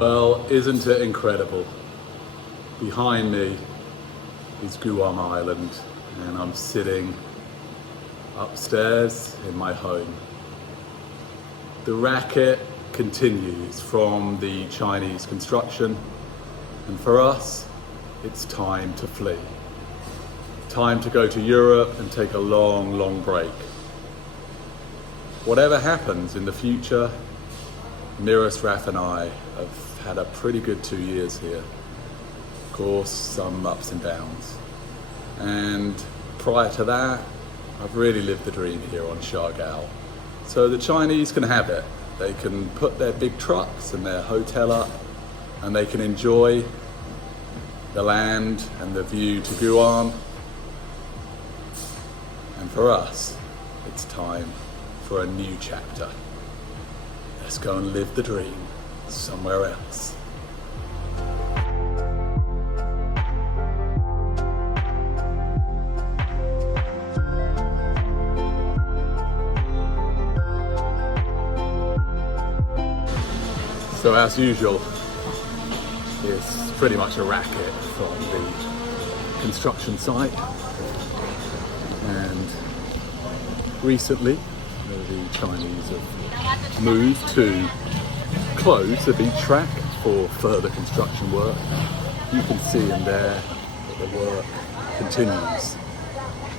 Well, isn't it incredible? Behind me is Guam Island, and I'm sitting upstairs in my home. The racket continues from the Chinese construction, and for us, it's time to flee. Time to go to Europe and take a long, long break. Whatever happens in the future, Miras, Raf and I have had a pretty good 2 years here. Of course, some ups and downs. And prior to that, I've really lived the dream here on Siargao. So the Chinese can have it. They can put their big trucks and their hotel up, and they can enjoy the land and the view to Guam. And for us, it's time for a new chapter. Let's go and live the dream somewhere else. So as usual, it's pretty much a racket from the construction site. And recently, the Chinese have moved to close the beach track for further construction work. You can see in there that the work continues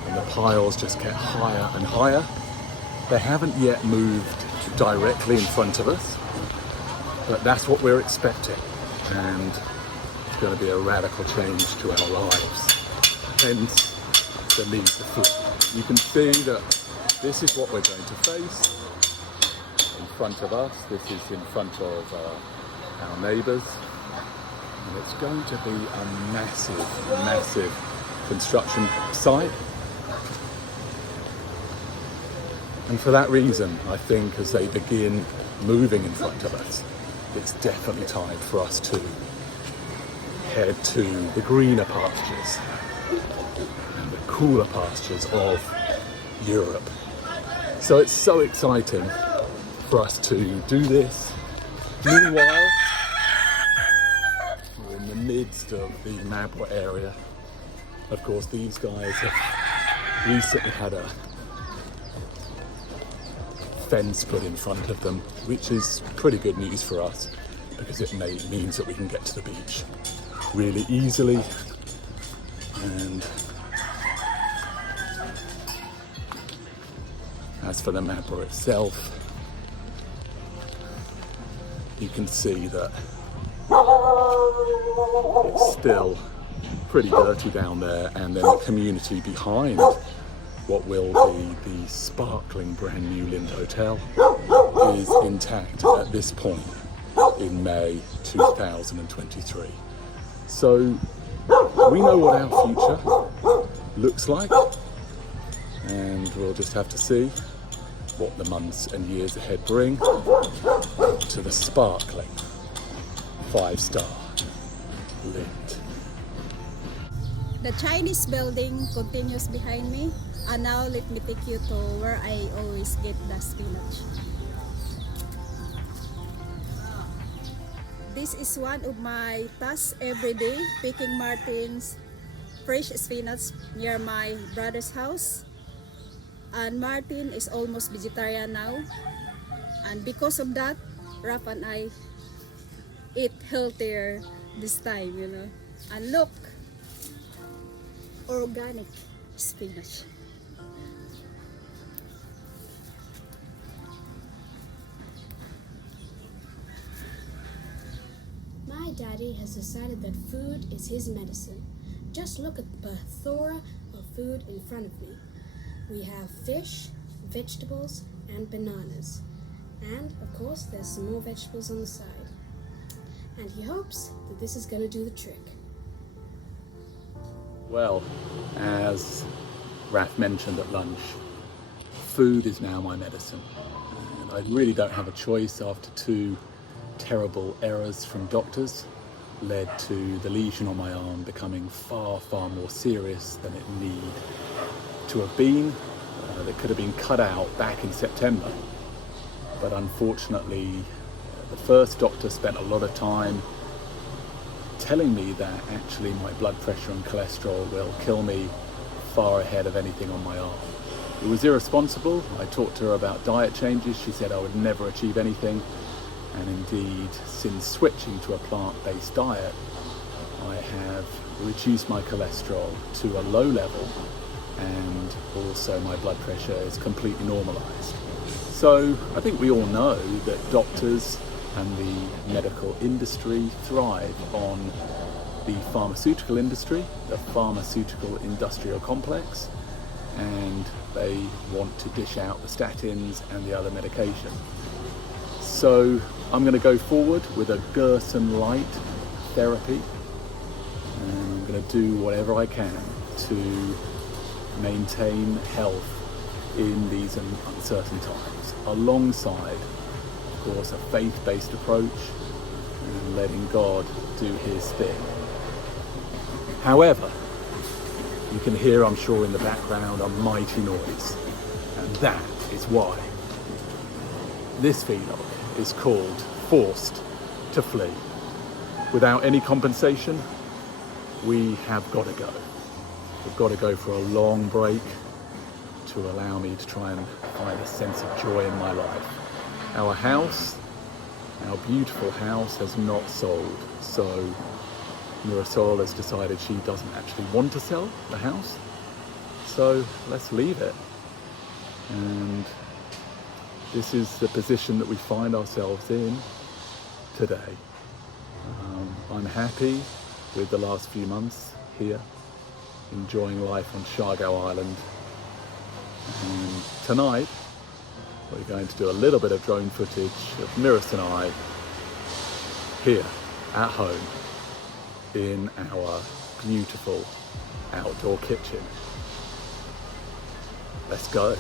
and the piles just get higher and higher. They haven't yet moved directly in front of us, but that's what we're expecting, and it's going to be a radical change to our lives. Hence the need to flee. You can see that this is what we're going to face. In front of us, this is in front of our neighbours, and it's going to be a massive construction site. And for that reason, I think as they begin moving in front of us, it's definitely time for us to head to the greener pastures and the cooler pastures of Europe. So it's so exciting for us to do this. Meanwhile, we're in the midst of the mabua area. Of course, these guys have recently had a fence put in front of them, which is pretty good news for us because it means that we can get to the beach really easily. And as for the mabua itself, you can see that it's still pretty dirty down there, and then the community behind what will be the sparkling brand new Lind Hotel is intact at this point in May 2023. So we know what our future looks like, and we'll just have to see what the months and years ahead bring to the sparkling 5-star Lind. The Chinese building continues behind me, and now let me take you to where I always get the spinach. This is one of my tasks every day, picking Martin's fresh spinach near my brother's house. And Martin is almost vegetarian now, and because of that, Raf and I eat healthier this time, you know. And look, organic spinach. My daddy has decided that food is his medicine. Just look at the plethora of food in front of me. We have fish, vegetables, and bananas. And, of course, there's some more vegetables on the side. And he hopes that this is going to do the trick. Well, as Raf mentioned at lunch, food is now my medicine. And I really don't have a choice after 2 terrible errors from doctors led to the lesion on my arm becoming far more serious than it need to have been. That could have been cut out back in September, but unfortunately The first doctor spent a lot of time telling me that actually my blood pressure and cholesterol will kill me far ahead of anything on my arm. It was irresponsible. I talked to her about diet changes. She said I would never achieve anything. And indeed, since switching to a plant-based diet, I have reduced my cholesterol to a low level, and also my blood pressure is completely normalized. So I think we all know that doctors and the medical industry thrive on the pharmaceutical industry, the pharmaceutical industrial complex, and they want to dish out the statins and the other medication. So I'm going to go forward with a Gerson light therapy, and I'm going to do whatever I can to maintain health in these uncertain times, alongside, of course, a faith-based approach and letting God do his thing. However, you can hear, I'm sure, in the background a mighty noise, and that is why. This vlog is called Forced to Flee. Without any compensation, we have got to go. We've got to go for a long break to allow me to try and find a sense of joy in my life. Our house, our beautiful house, has not sold, so Miras has decided she doesn't actually want to sell the house, so let's leave it. And this is the position that we find ourselves in today. I'm happy with the last few months here, enjoying life on Siargao Island. And tonight, we're going to do a little bit of drone footage of Miras and I here at home in our beautiful outdoor kitchen. Let's go.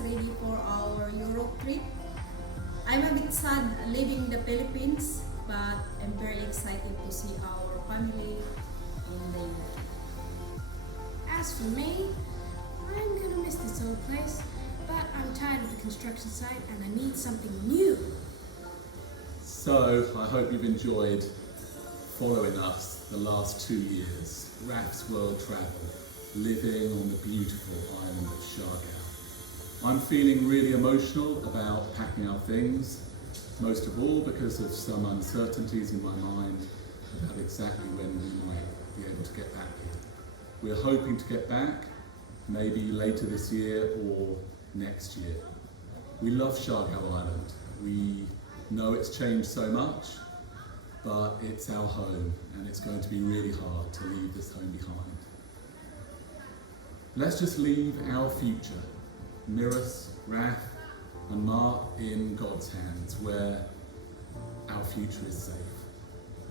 Ready for our Europe trip. I'm a bit sad leaving the Philippines, but I'm very excited to see our family in the UK. As for me, I'm gonna miss this old place, but I'm tired of the construction site and I need something new. So I hope you've enjoyed following us the last 2 years. Rafsworldtravel, living on the beautiful island of Siargao. I'm feeling really emotional about packing our things, most of all because of some uncertainties in my mind about exactly when we might be able to get back here. We're hoping to get back maybe later this year or next year. We love Siargao Island. We know it's changed so much, but it's our home and it's going to be really hard to leave this home behind. Let's just leave our future, Miras, Raf and Mart, in God's hands, where our future is safe.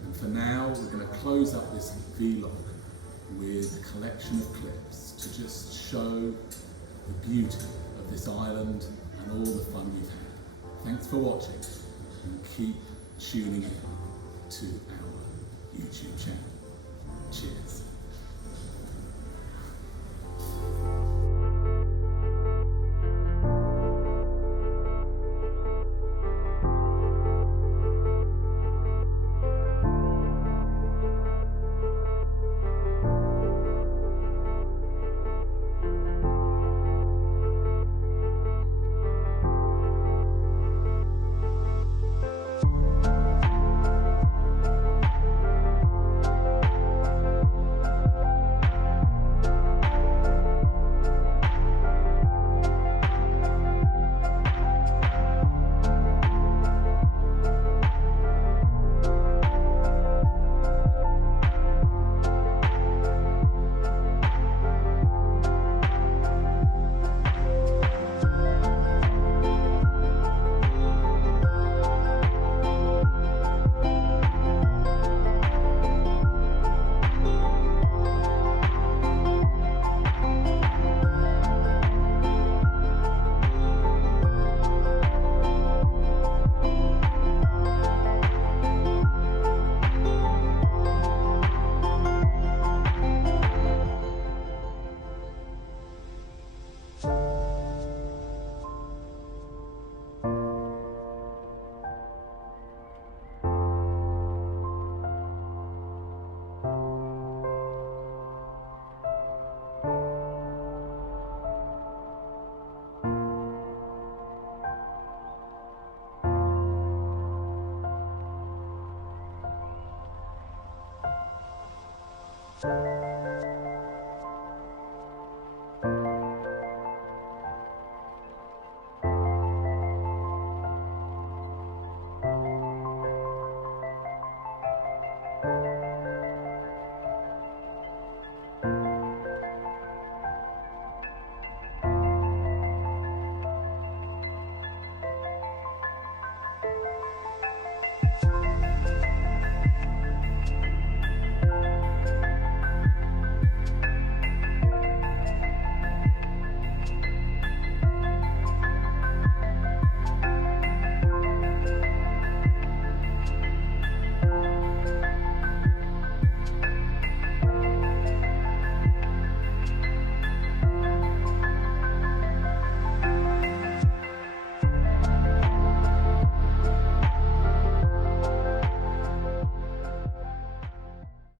And for now, we're going to close up this vlog with a collection of clips to just show the beauty of this island and all the fun we've had. Thanks for watching, and keep tuning in to our YouTube channel. Cheers. you.